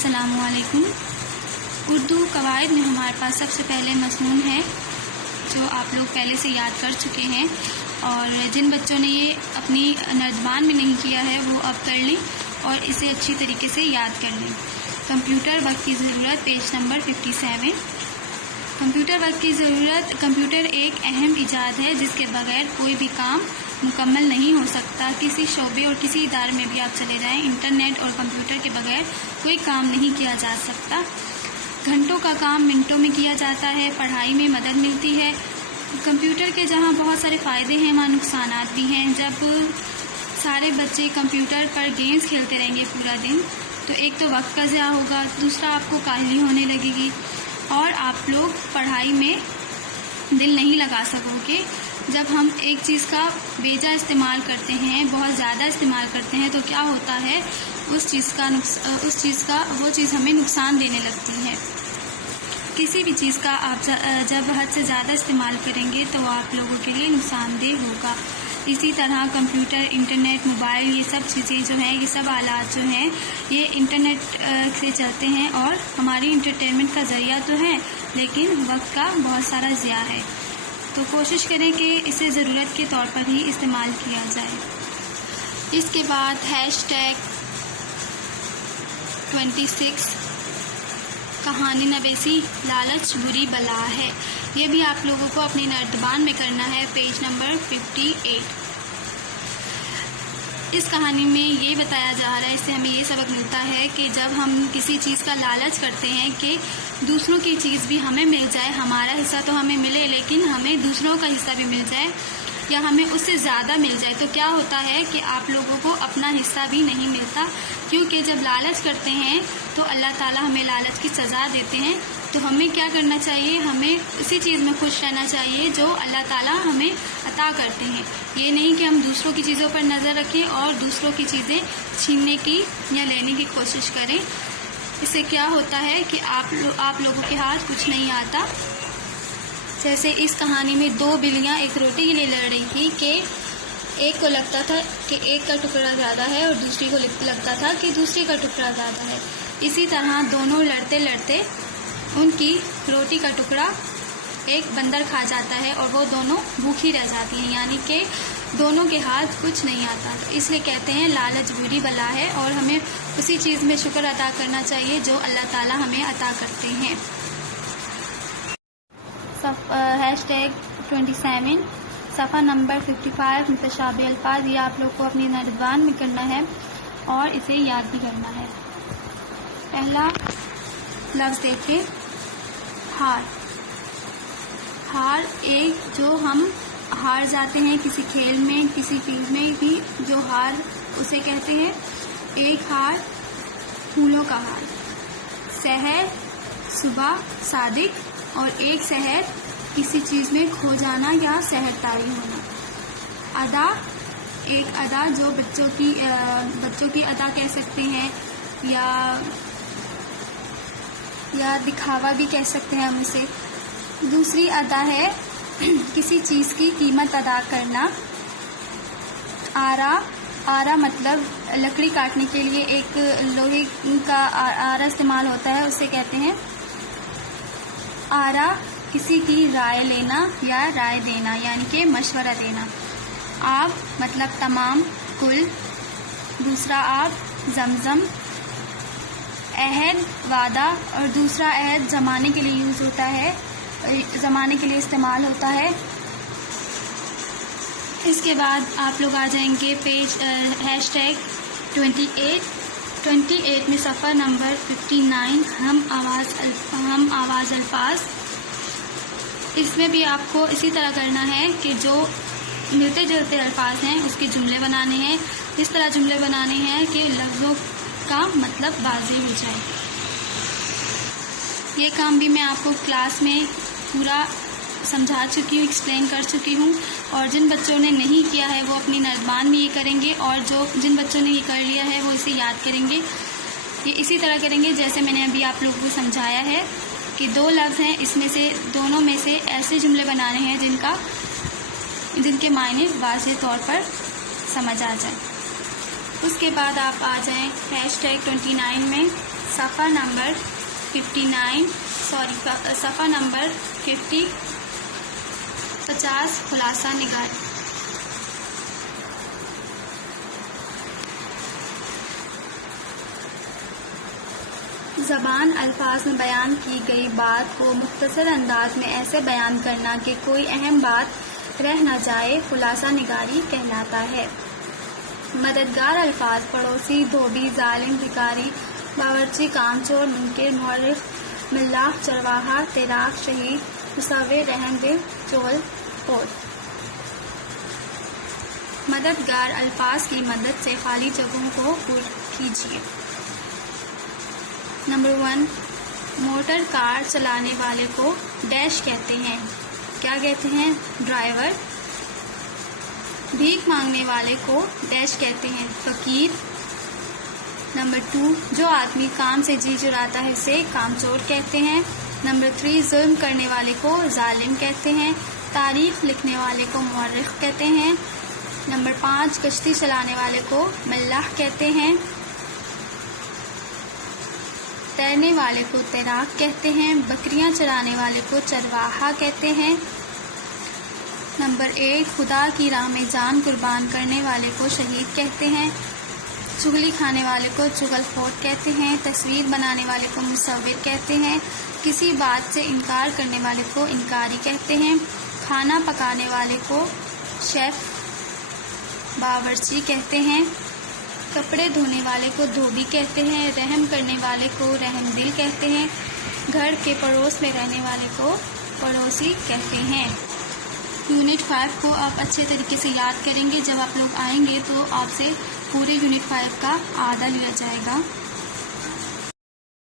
अस्सलाम वालेकुम। उर्दू कवायद में हमारे पास सबसे पहले मज़मून है जो आप लोग पहले से याद कर चुके हैं, और जिन बच्चों ने ये अपनी नर्दबान में नहीं किया है वो अब कर लें और इसे अच्छी तरीके से याद कर लें। कंप्यूटर वक्त की ज़रूरत, पेज नंबर 57। कंप्यूटर वक्त की ज़रूरत। कंप्यूटर एक अहम इजाद है जिसके बगैर कोई भी काम मुकम्मल नहीं हो सकता। किसी शोबे और किसी इदारे में भी आप चले जाएं, इंटरनेट और कंप्यूटर के बगैर कोई काम नहीं किया जा सकता। घंटों का काम मिनटों में किया जाता है। पढ़ाई में मदद मिलती है। कंप्यूटर के जहाँ बहुत सारे फ़ायदे हैं वहाँ नुकसानात भी हैं। जब सारे बच्चे कंप्यूटर पर गेम्स खेलते रहेंगे पूरा दिन, तो एक तो वक्त का ज़्यादा होगा, दूसरा आपको काहली होने लगेगी और आप लोग पढ़ाई में दिल नहीं लगा सकोगे। जब हम एक चीज़ का बेजा इस्तेमाल करते हैं, बहुत ज़्यादा इस्तेमाल करते हैं, तो क्या होता है वो चीज़ हमें नुकसान देने लगती है। किसी भी चीज़ का आप जब हद से ज़्यादा इस्तेमाल करेंगे तो वो आप लोगों के लिए नुकसानदेह होगा। इसी तरह कंप्यूटर, इंटरनेट, मोबाइल, ये सब चीज़ें जो हैं, ये सब आलात जो हैं, ये इंटरनेट से चलते हैं और हमारी इंटरटेनमेंट का ज़रिया तो है, लेकिन वक्त का बहुत सारा ज़िया है। तो कोशिश करें कि इसे ज़रूरत के तौर पर ही इस्तेमाल किया जाए। इसके बाद #26 कहानी नवेसी लालच बुरी बला है। ये भी आप लोगों को अपनी नर्दबान में करना है, पेज नंबर 58। इस कहानी में ये बताया जा रहा है, इससे हमें ये सबक मिलता है कि जब हम किसी चीज़ का लालच करते हैं कि दूसरों की चीज़ भी हमें मिल जाए, हमारा हिस्सा तो हमें मिले लेकिन हमें दूसरों का हिस्सा भी मिल जाए या हमें उससे ज़्यादा मिल जाए, तो क्या होता है कि आप लोगों को अपना हिस्सा भी नहीं मिलता। क्योंकि जब लालच करते हैं तो अल्लाह ताला हमें लालच की सज़ा देते हैं। तो हमें क्या करना चाहिए, हमें उसी चीज़ में खुश रहना चाहिए जो अल्लाह ताला हमें अता करते हैं। ये नहीं कि हम दूसरों की चीज़ों पर नज़र रखें और दूसरों की चीज़ें छीनने की या लेने की कोशिश करें। इससे क्या होता है कि आप लोगों के हाथ कुछ नहीं आता। जैसे इस कहानी में 2 बिल्लियाँ एक रोटी के लिए लड़ रही थी कि एक को लगता था कि एक का टुकड़ा ज़्यादा है और दूसरी को लगता था कि दूसरी का टुकड़ा ज़्यादा है। इसी तरह दोनों लड़ते लड़ते उनकी रोटी का टुकड़ा एक बंदर खा जाता है और वो दोनों भूखी रह जाती हैं, यानी कि दोनों के हाथ कुछ नहीं आता। तो इसलिए कहते हैं लालच बुरी बला है और हमें उसी चीज़ में शुक्र अदा करना चाहिए जो अल्लाह ताला हमें अता करते हैं। #27 सफ़ा नंबर 55 मुतशाबिह अल्फाज। ये आप लोग को अपनी नर्दबान में करना है और इसे याद भी करना है। पहला लफ्ज़ देखिए, हार। हार एक जो हम हार जाते हैं किसी खेल में, किसी चीज़ में भी जो हार उसे कहते हैं। एक हार फूलों का हार। सहर सुबह सादिक और एक सहर किसी चीज़ में खो जाना या सहर तारी होना। अदा एक अदा जो बच्चों की अदा कह सकते हैं या दिखावा भी कह सकते हैं हम उसे। दूसरी अदा है किसी चीज़ की कीमत अदा करना। आरा मतलब लकड़ी काटने के लिए एक लोहे का आरा इस्तेमाल होता है, उसे कहते हैं आरा। किसी की राय लेना या राय देना यानी कि मशवरा देना। आप मतलब तमाम, कुल। दूसरा आप ज़मज़म। अहद वादा और दूसरा अहद ज़माने के लिए यूज़ होता है, ज़माने के लिए इस्तेमाल होता है। इसके बाद आप लोग आ जाएंगे पेज #28 में सफ़ा नंबर 59 हम आवाज़ अल्फाज। इसमें भी आपको इसी तरह करना है कि जो मिलते जुलते अल्फाज हैं उसके जुमले बनाने हैं। इस तरह जुमले बनाने हैं कि लफ्ज़ों का मतलब वाज़ेह हो जाए। ये काम भी मैं आपको क्लास में पूरा समझा चुकी हूँ, एक्सप्लेन कर चुकी हूँ। और जिन बच्चों ने नहीं किया है वो अपनी नर्दबान में ये करेंगे और जिन बच्चों ने ये कर लिया है वो इसे याद करेंगे। ये इसी तरह करेंगे जैसे मैंने अभी आप लोगों को समझाया है कि 2 लफ्ज़ हैं, इसमें से दोनों में से ऐसे जुमले बनाने हैं जिनके मायने वाज़ेह तौर पर समझ आ जाए। उसके बाद आप आ जाएं #29 में صفحہ نمبر 50 خلاصہ نگاری۔ زبان الفاظ میں بیان کی گئی بات کو مختصر انداز میں ایسے بیان کرنا کہ کوئی اہم بات رہ نہ جائے خلاصہ نگاری کہلاتا ہے۔ مددگار الفاظ پڑوسی، دھوبی، ظالم، بھکاری، باورچی، کامچور، منکر، مورخ، ملاح، چرواہا، تیراک، شہید، مصور، رحم دل، چول، اور۔ مددگار الفاظ کی مدد سے خالی جگہوں کو پر کیجیے۔ نمبر 1، موٹر کار چلانے والے کو ڈیش کہتے ہیں۔ کیا کہتے ہیں؟ ڈرائیور۔ بھیک مانگنے والے کو ڈیش کہتے ہیں، فقیر۔ نمبر 2، جو آدمی کام سے جی چراتا ہے اسے کامچور کہتے ہیں۔ نمبر 3، ظلم کرنے والے کو ظالم کہتے ہیں۔ تاریخ لکھنے والے کو مورخ کہتے ہیں۔ نمبر 5، کشتی چلانے والے کو ملاح کہتے ہیں۔ تیرنے والے کو تیراک کہتے ہیں۔ بکریاں چرانے والے کو چرواہا کہتے ہیں۔ نمبر 8، خدا کی راہ میں جان قربان کرنے والے کو شہید کہتے ہیں۔ چغلی کھانے والے کو چغل خور کہتے ہیں۔ تصویر بنانے والے کو مصور کہتے ہیں۔ کسی بات سے انکار کرنے والے کو انکاری کہتے ہیں۔ کھانا پکانے والے کو شیف، باورچی کہتے ہیں۔ کپڑے دھونے والے کو دھوبی کہتے ہیں۔ رحم کرنے والے کو رحم دل کہتے ہیں۔ گھر کے پڑوس میں رہنے والے کو پڑوسی کہتے ہیں۔ یونٹ 5 کو آپ اچھے طریقے سے یاد کریں گے۔ جب آپ لوگ آئیں گے تو آپ سے پورے یونٹ 5 کا آدھا لیا جائے گا۔